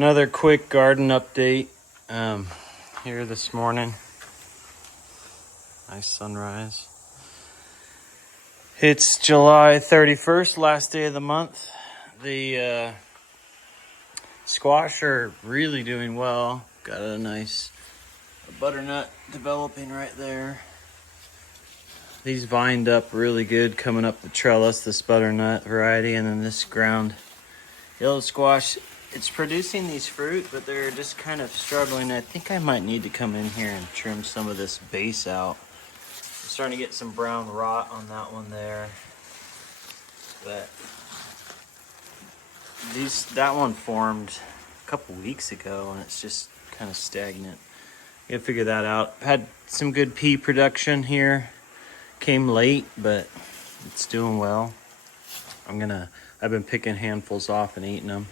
Another quick garden update here this morning. Nice sunrise. It's July 31st, last day of the month. The squash are really doing well. Got a nice butternut developing right there. These vined up really good coming up the trellis, this butternut variety, and then this ground yellow squash. It's producing these fruit, but they're just kind of struggling. I think I might need to come in here and trim some of this base out. I'm starting to get some brown rot on that one there. But that one formed a couple weeks ago, and it's just kind of stagnant. Gotta figure that out. Had some good pea production here. Came late, but it's doing well. I've been picking handfuls off and eating them.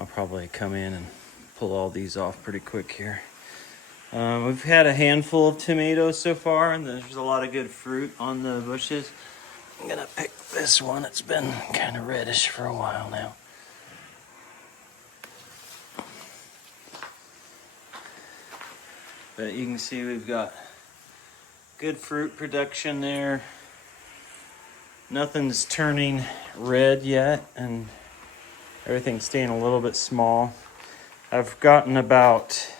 I'll probably come in and pull all these off pretty quick here. We've had a handful of tomatoes so far, and there's a lot of good fruit on the bushes. I'm gonna pick this one. It's been kind of reddish for a while now. But you can see we've got good fruit production there. Nothing's turning red yet, and everything's staying a little bit small. I've gotten about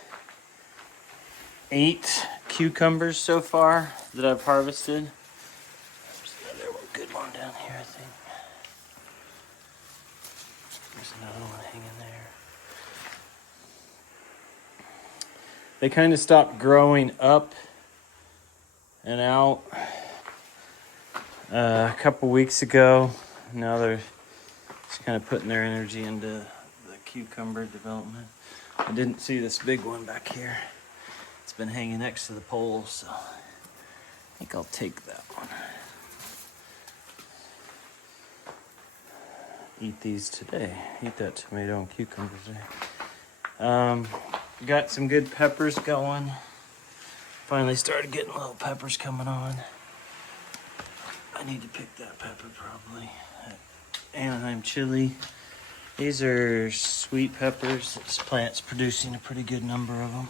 8 cucumbers so far that I've harvested. There's another one, good one down here, I think. There's another one hanging there. They kind of stopped growing up and out a couple weeks ago. Now they're just kind of putting their energy into the cucumber development. I didn't see this big one back here. It's been hanging next to the pole, so I think I'll take that one. Eat these today. Eat that tomato and cucumbers there. Got some good peppers going. Finally started getting little peppers coming on. I need to pick that pepper probably. Anaheim chili. These are sweet peppers. This plant's producing a pretty good number of them.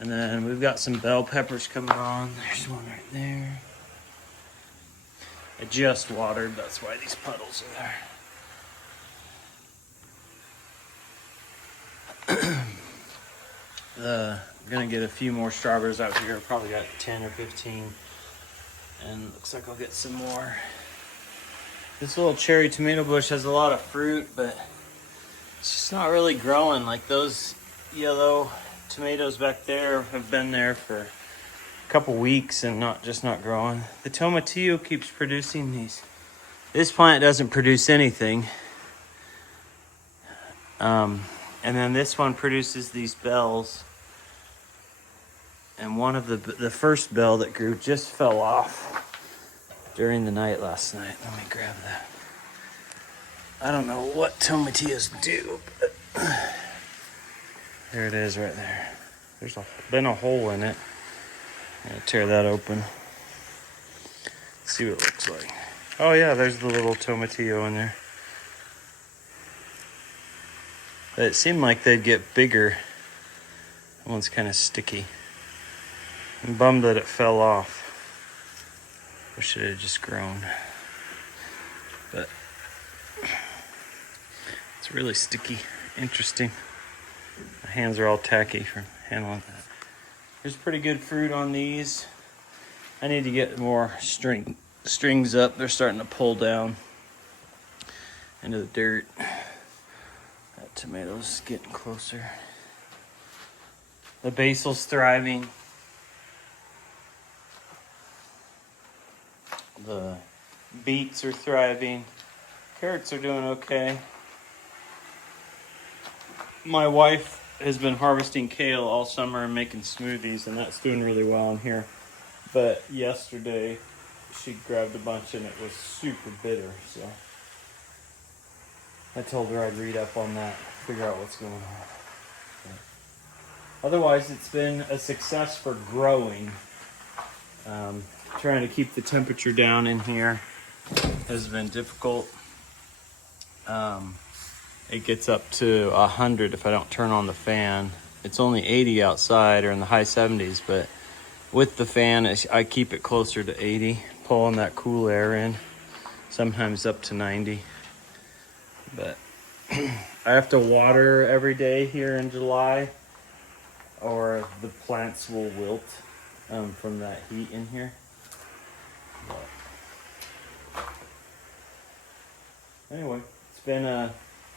And then we've got some bell peppers coming on. There's one right there. I just watered, that's why these puddles are there. I'm gonna get a few more strawberries out here. Probably got 10 or 15. And looks like I'll get some more. This little cherry tomato bush has a lot of fruit, but it's just not really growing. Like those yellow tomatoes back there have been there for a couple weeks and not growing. The tomatillo keeps producing these. This plant doesn't produce anything. And then this one produces these bells. And one of the first bell that grew just fell off during the night last night. Let me grab that. I don't know what tomatillos do, but there it is right there. There's been a hole in it. I'm gonna tear that open. See what it looks like. Oh yeah, there's the little tomatillo in there. But it seemed like they'd get bigger. That one's kind of sticky. I'm bummed that it fell off. Wish it had just grown. But it's really sticky. Interesting. My hands are all tacky from handling that. There's pretty good fruit on these. I need to get more strings up. They're starting to pull down into the dirt. That tomato's getting closer. The basil's thriving. The beets are thriving. Carrots are doing okay. My wife has been harvesting kale all summer and making smoothies, and that's doing really well in here. But yesterday, she grabbed a bunch and it was super bitter, so I told her I'd read up on that, figure out what's going on. But otherwise, it's been a success for growing. Trying to keep the temperature down in here has been difficult. it gets up to 100 if I don't turn on the fan. It's only 80 outside or in the high 70s, but with the fan, I keep it closer to 80, pulling that cool air in, sometimes up to 90. But I have to water every day here in July, or the plants will wilt from that heat in here. But anyway, it's been a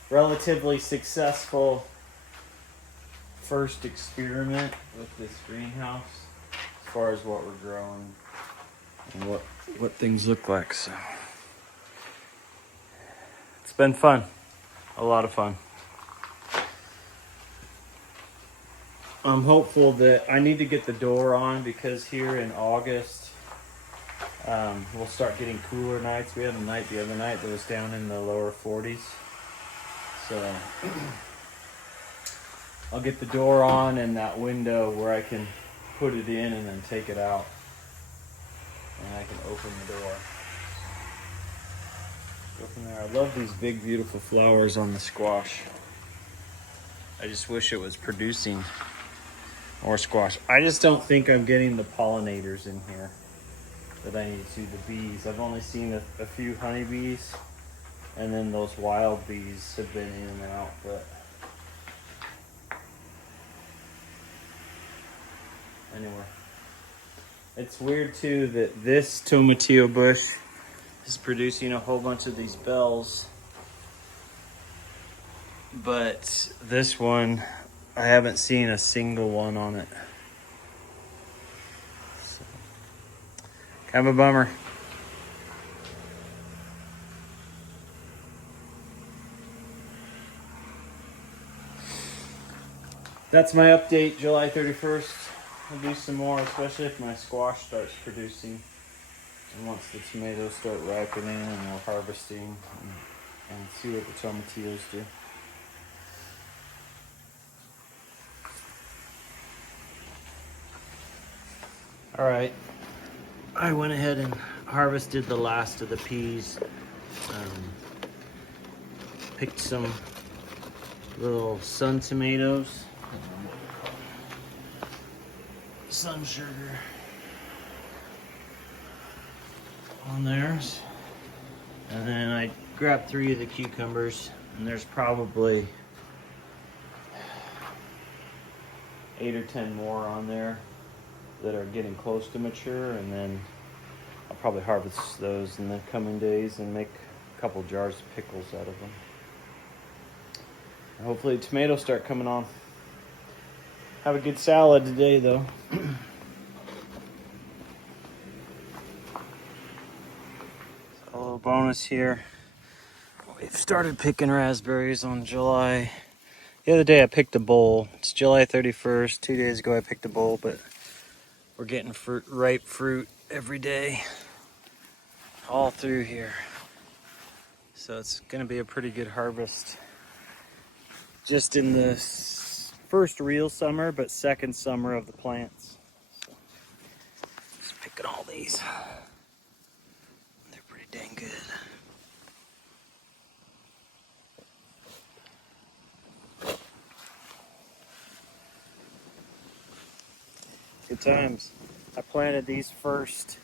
relatively successful first experiment with this greenhouse as far as what we're growing and what things look like. So it's been fun, a lot of fun. I'm hopeful that I need to get the door on because here in August we'll start getting cooler nights. We had a night the other night that was down in the lower 40s. So I'll get the door on and that window where I can put it in and then take it out. And I can open the door. Go from there. I love these big, beautiful flowers on the squash. I just wish it was producing more squash. I just don't think I'm getting the pollinators in here that I need to, the bees. I've only seen a few honeybees, and then those wild bees have been in and out, but anyway. It's weird too that this tomatillo bush is producing a whole bunch of these bells, but this one, I haven't seen a single one on it. So, kind of a bummer. That's my update, July 31st. I'll do some more, especially if my squash starts producing. And once the tomatoes start ripening and we're harvesting and see what the tomatillos do. All right, I went ahead and harvested the last of the peas. Picked some little sun tomatoes, sun sugar on theirs, and then I grabbed 3 of the cucumbers, and there's probably 8 or 10 more on there that are getting close to mature, and then I'll probably harvest those in the coming days and make a couple jars of pickles out of them. And hopefully tomatoes start coming on. Have a good salad today though. A little bonus here. We've started picking raspberries on July. The other day I picked a bowl. It's July 31st. 2 days ago I picked a bowl, but we're getting ripe fruit every day all through here. So it's gonna be a pretty good harvest. Just in the first real summer, but second summer of the plants. So just picking all these. They're pretty dang good. Good times. I planted these first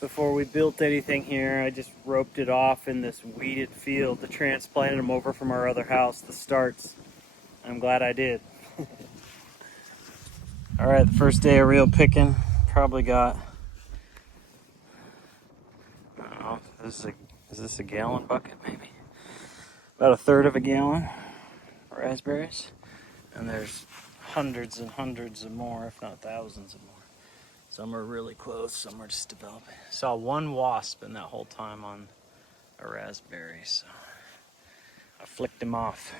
before we built anything here. I just roped it off in this weeded field to transplanted them over from our other house, the Starts. I'm glad I did. All right, the first day of real picking. Probably got, I don't know, is this a gallon bucket maybe? About 1/3 of a gallon of raspberries. And there's hundreds and hundreds of more, if not thousands of more. Some are really close, some are just developing. Saw one wasp in that whole time on a raspberry, so I flicked him off.